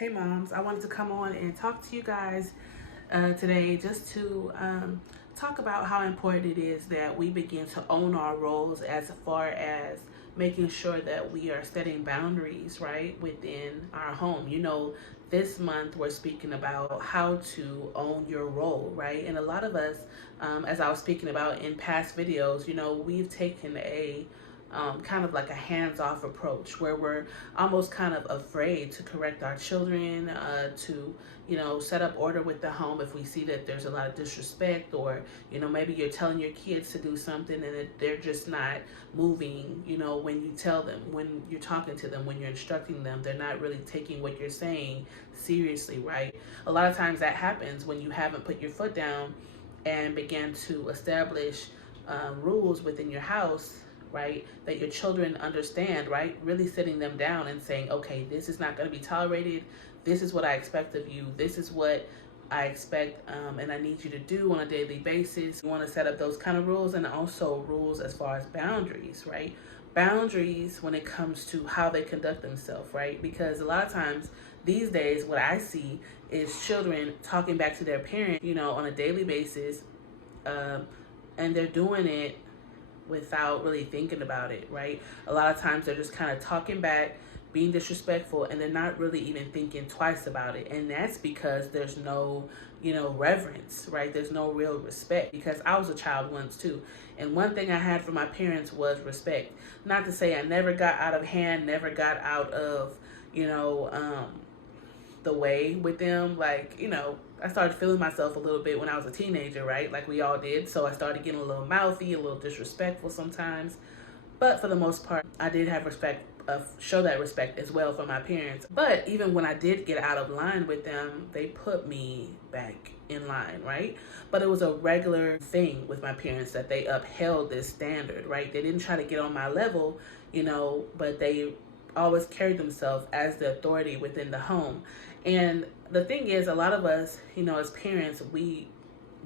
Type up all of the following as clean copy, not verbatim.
Hey moms, I wanted to come on and talk to you guys today just to talk about how important it is that we begin to own our roles as far as making sure that we are setting boundaries, right, within our home. This month we're speaking about how to own your role, right? And a lot of us, as I was speaking about in past videos, we've taken a kind of like a hands-off approach where we're almost kind of afraid to correct our children, to set up order with the home if we see that there's a lot of disrespect, or maybe you're telling your kids to do something and they're just not moving. When you tell them, when you're talking to them, when you're instructing them, they're not really taking what you're saying seriously, right? A lot of times that happens when you haven't put your foot down and began to establish rules within your house, right, that your children understand, right? Really sitting them down and saying, okay, this is not going to be tolerated. This is what I expect of you. This is what I expect and I need you to do on a daily basis. You want to set up those kind of rules, and also rules as far as boundaries, right? Boundaries when it comes to how they conduct themselves, right? Because a lot of times these days, what I see is children talking back to their parents, on a daily basis, and they're doing it without really thinking about it, right? A lot of times they're just kind of talking back, being disrespectful, and they're not really even thinking twice about it. And that's because there's no, reverence, right? There's no real respect, because I was a child once too. And one thing I had from my parents was respect. Not to say I never got out of hand, never got out of, the way with them. I started feeling myself a little bit when I was a teenager, right? Like we all did. So I started getting a little mouthy, a little disrespectful sometimes. But for the most part, I did have respect, show that respect as well for my parents. But even when I did get out of line with them, they put me back in line, right? But it was a regular thing with my parents that they upheld this standard, right? They didn't try to get on my level, but they always carried themselves as the authority within the home. And the thing is, a lot of us, as parents, we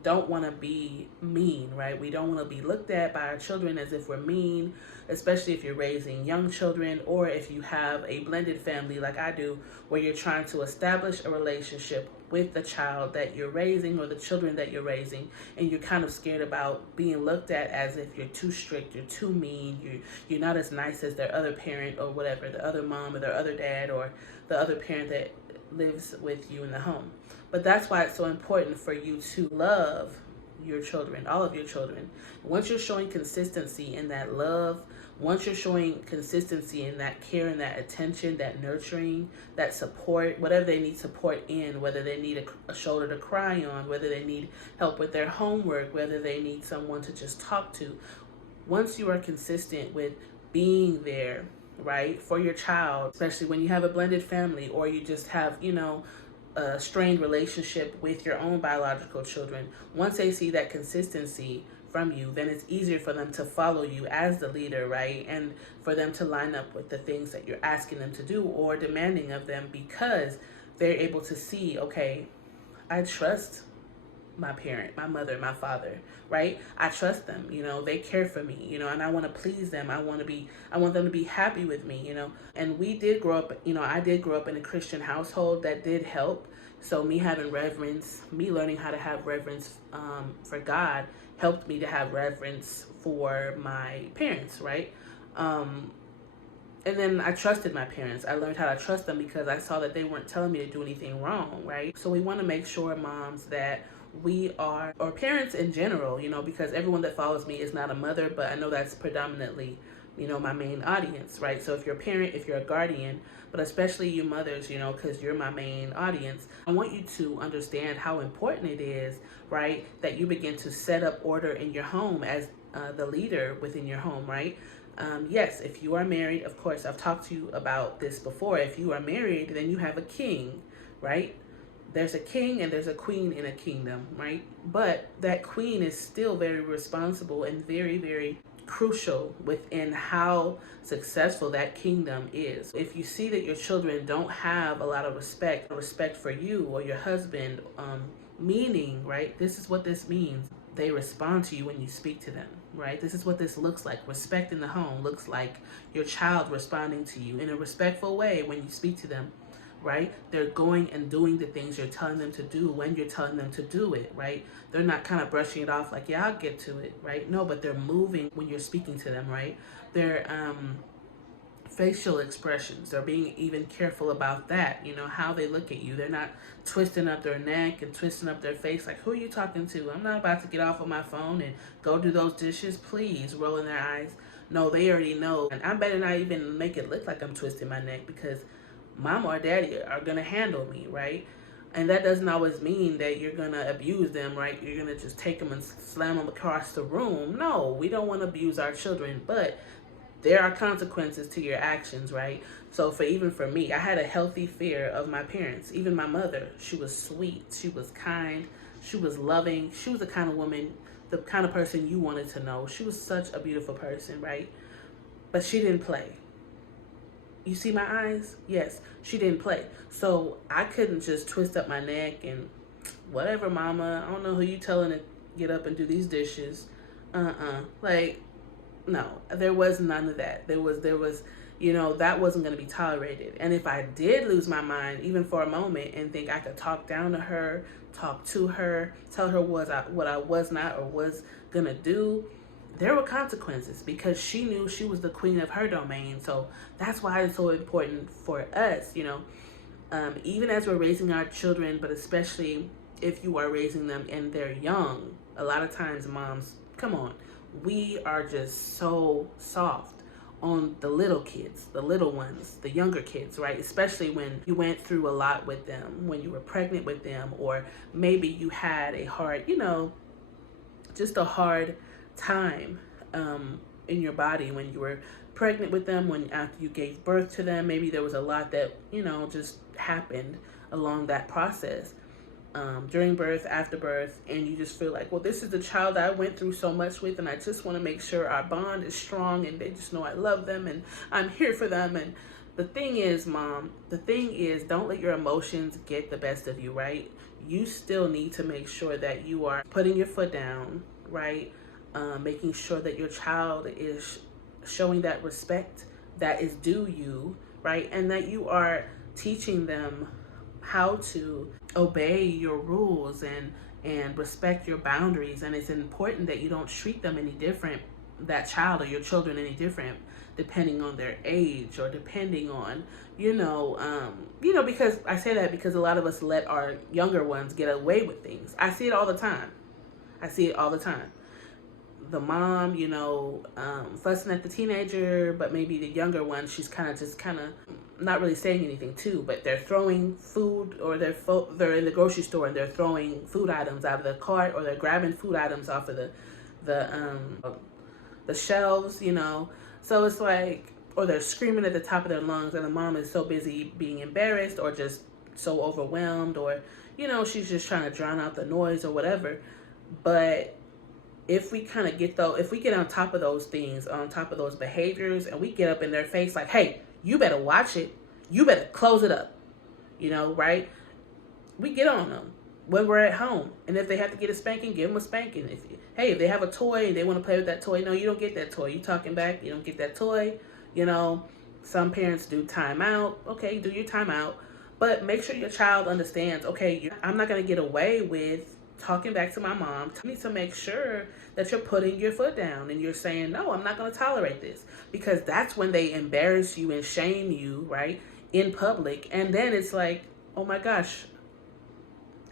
don't want to be mean, right? We don't want to be looked at by our children as if we're mean, especially if you're raising young children, or if you have a blended family like I do, where you're trying to establish a relationship with the child that you're raising or the children that you're raising, and you're kind of scared about being looked at as if you're too strict, you're too mean, you're not as nice as their other parent or whatever, the other mom or their other dad or the other parent that lives with you in the home. But that's why it's so important for you to love your children, all of your children. Once you're showing consistency in that love, once you're showing consistency in that care and that attention, that nurturing, that support, whatever they need support in, whether they need a shoulder to cry on, whether they need help with their homework, whether they need someone to just talk to. Once you are consistent with being there, right, for your child, especially when you have a blended family, or you just have, a strained relationship with your own biological children, once they see that consistency from you, then it's easier for them to follow you as the leader, right? And for them to line up with the things that you're asking them to do or demanding of them, because they're able to see, okay, I trust my parent, my mother, my father, right? I trust them, they care for me, and I want to please them. I want them to be happy with me, And we did grow up, I did grow up in a Christian household. That did help. So me having reverence, me learning how to have reverence for God, helped me to have reverence for my parents, right? And then I trusted my parents. I learned how to trust them because I saw that they weren't telling me to do anything wrong, right? So we want to make sure, moms, that we are, or parents in general, because everyone that follows me is not a mother, but I know that's predominantly, my main audience, right? So if you're a parent, if you're a guardian, but especially you mothers, because you're my main audience, I want you to understand how important it is, right, that you begin to set up order in your home as the leader within your home, right? Yes, if you are married, of course, I've talked to you about this before. If you are married, then you have a king, right? There's a king and there's a queen in a kingdom, right? But that queen is still very responsible and very, very crucial within how successful that kingdom is. If you see that your children don't have a lot of respect for you or your husband, meaning, right, this is what this means. They respond to you when you speak to them, right? This is what this looks like. Respect in the home looks like your child responding to you in a respectful way when you speak to them. right? They're going and doing the things you're telling them to do when you're telling them to do it, right? They're not kind of brushing it off like, yeah, I'll get to it, right? No, but they're moving when you're speaking to them, right? They're facial expressions. They're being even careful about that, how they look at you. They're not twisting up their neck and twisting up their face like, who are you talking to? I'm not about to get off of my phone and go do those dishes, please, rolling their eyes. No, they already know. And I better not even make it look like I'm twisting my neck because mom or daddy are going to handle me, right? And that doesn't always mean that you're going to abuse them, right? You're going to just take them and slam them across the room. No, we don't want to abuse our children, but there are consequences to your actions, right? So even for me, I had a healthy fear of my parents. Even my mother, she was sweet, she was kind, she was loving. She was the kind of woman, the kind of person you wanted to know. She was such a beautiful person, right? But she didn't play. You see my eyes? Yes, she didn't play. So I couldn't just twist up my neck and whatever, mama, I don't know who you telling to get up and do these dishes. Like, no, there was none of that. There was, that wasn't going to be tolerated. And if I did lose my mind, even for a moment, and think I could talk down to her, talk to her, tell her what I was not or was going to do, there were consequences because she knew she was the queen of her domain. So that's why it's so important for us, even as we're raising our children, but especially if you are raising them and they're young. A lot of times, moms, come on, we are just so soft on the little kids, the little ones, the younger kids, right? Especially when you went through a lot with them, when you were pregnant with them, or maybe you had a hard, just a hard time in your body when you were pregnant with them, when after you gave birth to them, maybe there was a lot that, just happened along that process. During birth, after birth, and you just feel like, well, this is the child I went through so much with, and I just want to make sure our bond is strong, and they just know I love them, and I'm here for them. And the thing is, mom, don't let your emotions get the best of you, right? You still need to make sure that you are putting your foot down, right? Making sure that your child is showing that respect that is due you, right? And that you are teaching them how to obey your rules and respect your boundaries. And it's important that you don't treat them any different, that child or your children any different, depending on their age or depending on, because I say that because a lot of us let our younger ones get away with things. I see it all the time. The mom, fussing at the teenager, but maybe the younger one, she's kind of not really saying anything too, but they're throwing food, or they're in the grocery store and they're throwing food items out of the cart, or they're grabbing food items off of the shelves, So it's like, or they're screaming at the top of their lungs, and the mom is so busy being embarrassed or just so overwhelmed, or she's just trying to drown out the noise or whatever. But if we get on top of those things, on top of those behaviors, and we get up in their face like, hey, you better watch it, you better close it up, right? We get on them when we're at home. And if they have to get a spanking, give them a spanking. If they have a toy and they want to play with that toy, no, you don't get that toy. You talking back, you don't get that toy. Some parents do timeout. Okay, do your timeout. But make sure your child understands, okay, I'm not going to get away with talking back to my mom. You need to make sure that you're putting your foot down and you're saying, no, I'm not going to tolerate this, because that's when they embarrass you and shame you, right, in public. And then it's like, oh my gosh,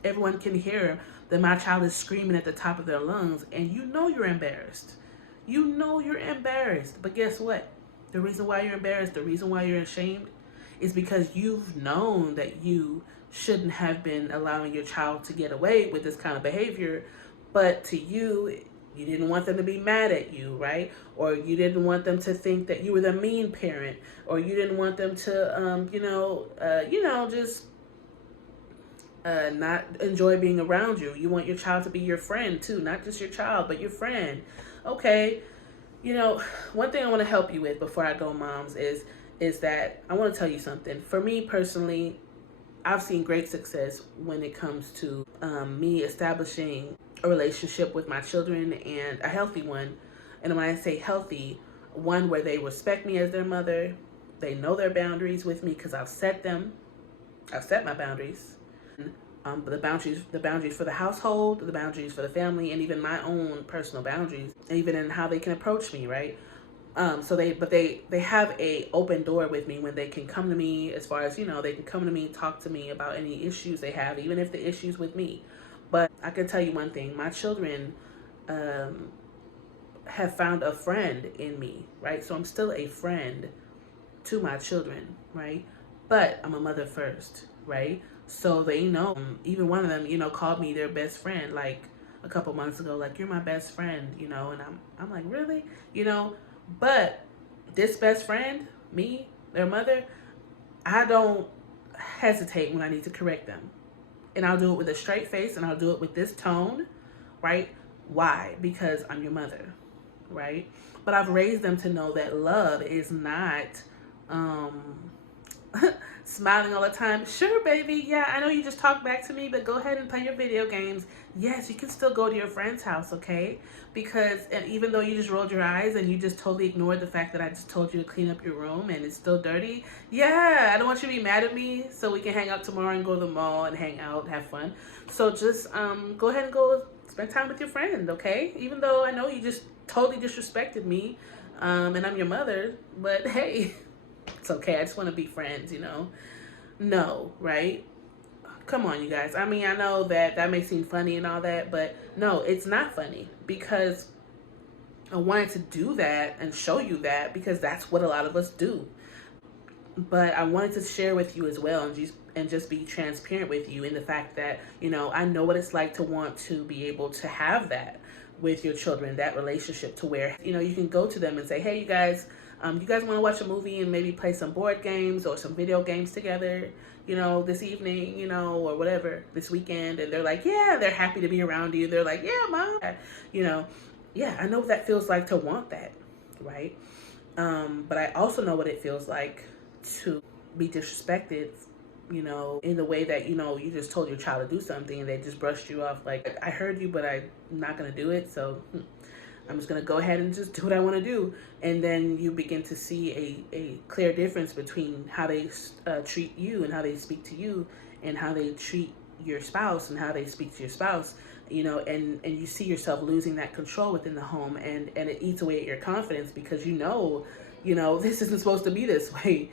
everyone can hear that my child is screaming at the top of their lungs, and you're embarrassed. You're embarrassed. But guess what? The reason why you're embarrassed, the reason why you're ashamed, is because you've known that you shouldn't have been allowing your child to get away with this kind of behavior. But to you didn't want them to be mad at you, right? Or you didn't want them to think that you were the mean parent, or you didn't want them to, just not enjoy being around you. You want your child to be your friend too, not just your child, but your friend. Okay, one thing I want to help you with before I go, moms, is that I want to tell you something. For me personally, I've seen great success when it comes to me establishing a relationship with my children, and a healthy one. And when I say healthy, one where they respect me as their mother, they know their boundaries with me because I've set them, I've set my boundaries. The boundaries for the household, the boundaries for the family, and even my own personal boundaries, and even in how they can approach me, right? They have a open door with me when they can come to me, as far as, they can come to me, talk to me about any issues they have, even if the issues with me. But I can tell you one thing: my children have found a friend in me, right? So I'm still a friend to my children, right? But I'm a mother first, right? So they know. Even one of them, called me their best friend like a couple months ago, like, "You're my best friend," and I'm like, "Really?" But this best friend, me, their mother, I don't hesitate when I need to correct them. And I'll do it with a straight face, and I'll do it with this tone, right? Why? Because I'm your mother, right? But I've raised them to know that love is not smiling all the time. "Sure, baby. Yeah, I know you just talked back to me, but go ahead and play your video games. Yes, you can still go to your friend's house, okay? And even though you just rolled your eyes and you just totally ignored the fact that I just told you to clean up your room and it's still dirty, yeah, I don't want you to be mad at me, so we can hang out tomorrow and go to the mall and hang out, have fun. So just go ahead and go spend time with your friend, okay? Even though I know you just totally disrespected me, and I'm your mother, but hey, it's okay. I just want to be friends, No, right? Come on, you guys. I mean, I know that may seem funny and all that, but no, it's not funny, because I wanted to do that and show you that, because that's what a lot of us do. But I wanted to share with you as well, and just be transparent with you in the fact that, I know what it's like to want to be able to have that with your children, that relationship to where, you can go to them and say, "Hey, you guys want to watch a movie and maybe play some board games or some video games together, this evening, or whatever, this weekend?" And they're like, "Yeah," they're happy to be around you. They're like, "Yeah, mom," yeah, I know what that feels like to want that, right? But I also know what it feels like to be disrespected, in the way that, you just told your child to do something and they just brushed you off like, "I heard you, but I'm not going to do it. So I'm just going to go ahead and just do what I want to do." And then you begin to see a clear difference between how they treat you and how they speak to you, and how they treat your spouse and how they speak to your spouse, and you see yourself losing that control within the home, and it eats away at your confidence, because this isn't supposed to be this way,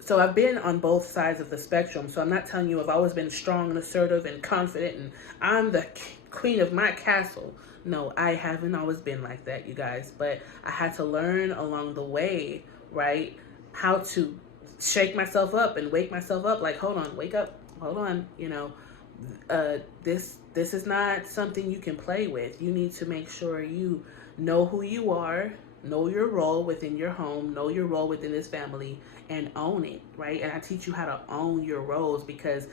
So I've been on both sides of the spectrum. So I'm not telling you I've always been strong and assertive and confident and I'm the queen of my castle. No, I haven't always been like that, you guys. But I had to learn along the way, right, how to shake myself up and wake myself up. Like, hold on, wake up, hold on, this is not something you can play with. You need to make sure you know who you are, know your role within your home, know your role within this family, and own it, right? And I teach you how to own your roles, because,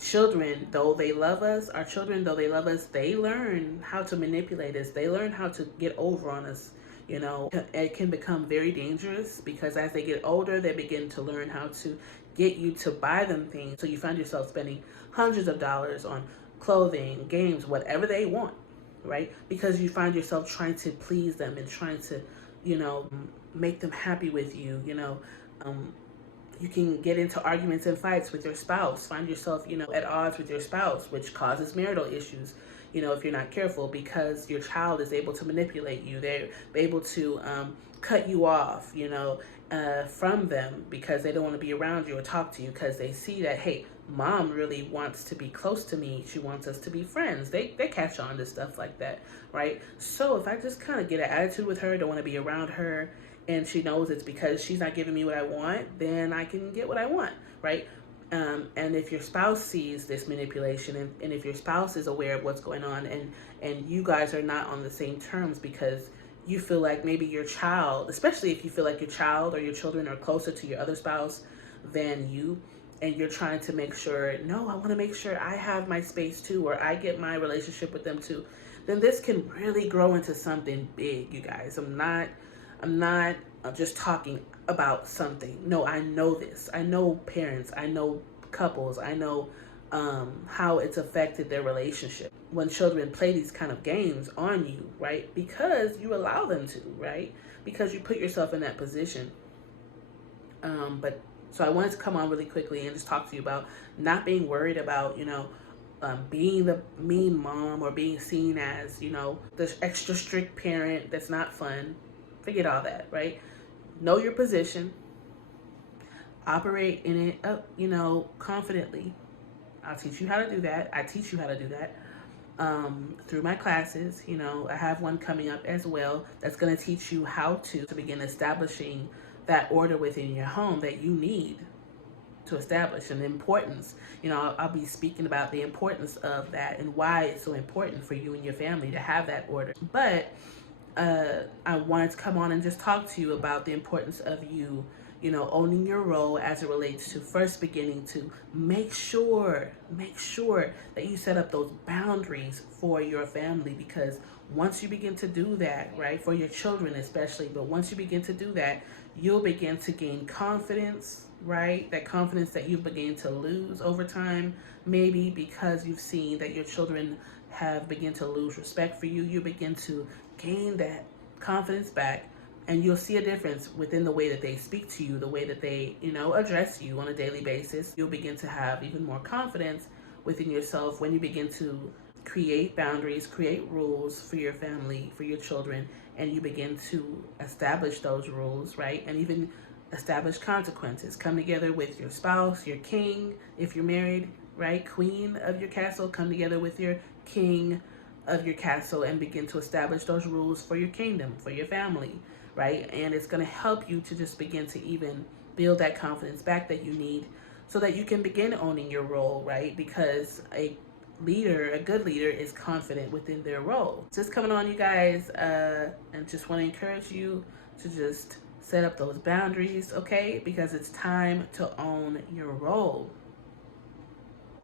children, though they love us, they learn how to manipulate us. They learn how to get over on us. It can become very dangerous, because as they get older, they begin to learn how to get you to buy them things. So you find yourself spending hundreds of dollars on clothing, games, whatever they want, right? Because you find yourself trying to please them and trying to, make them happy with you. You can get into arguments and fights with your spouse, find yourself, at odds with your spouse, which causes marital issues, if you're not careful, because your child is able to manipulate you. They're able to cut you off, from them, because they don't want to be around you or talk to you, because they see that, hey, mom really wants to be close to me. She wants us to be friends. They catch on to stuff like that, right? So if I just kind of get an attitude with her, don't want to be around her, and she knows it's because she's not giving me what I want, then I can get what I want, right? And if your spouse sees this manipulation, and if your spouse is aware of what's going on, and you guys are not on the same terms, because you feel like maybe your child, especially if you feel like your child or your children are closer to your other spouse than you, and you're trying to make sure, no, I want to make sure I have my space too, or I get my relationship with them too, then this can really grow into something big, you guys. I'm not just talking about something. No, I know this. I know parents. I know couples. I know how it's affected their relationship when children play these kind of games on you, right? Because you allow them to, right? Because you put yourself in that position. But so I wanted to come on really quickly and just talk to you about not being worried about, being the mean mom or being seen as, the extra strict parent that's not fun. Forget all that, right? Know your position, operate in it, confidently. I'll teach you how to do that. I teach you how to do that through my classes. I have one coming up as well that's going to teach you how to begin establishing that order within your home that you need to establish, and the importance. I'll be speaking about the importance of that and why it's so important for you and your family to have that order. But I wanted to come on and just talk to you about the importance of you, owning your role as it relates to first beginning to make sure that you set up those boundaries for your family, because once you begin to do that, right, for your children especially, but once you begin to do that, you'll begin to gain confidence, right? That confidence that you begin to lose over time, maybe because you've seen that your children have begun to lose respect for you. You begin to gain that confidence back, and you'll see a difference within the way that they speak to you, the way that they, address you on a daily basis. You'll begin to have even more confidence within yourself when you begin to create boundaries, create rules for your family, for your children, and you begin to establish those rules, right? And even establish consequences. Come together with your spouse, your king, if you're married, right? Queen of your castle, come together with your king of your castle and begin to establish those rules for your kingdom, for your family, right? And it's going to help you to just begin to even build that confidence back that you need so that you can begin owning your role, right? Because a good leader is confident within their role. Just coming on, you guys, and just want to encourage you to just set up those boundaries, okay? Because it's time to own your role.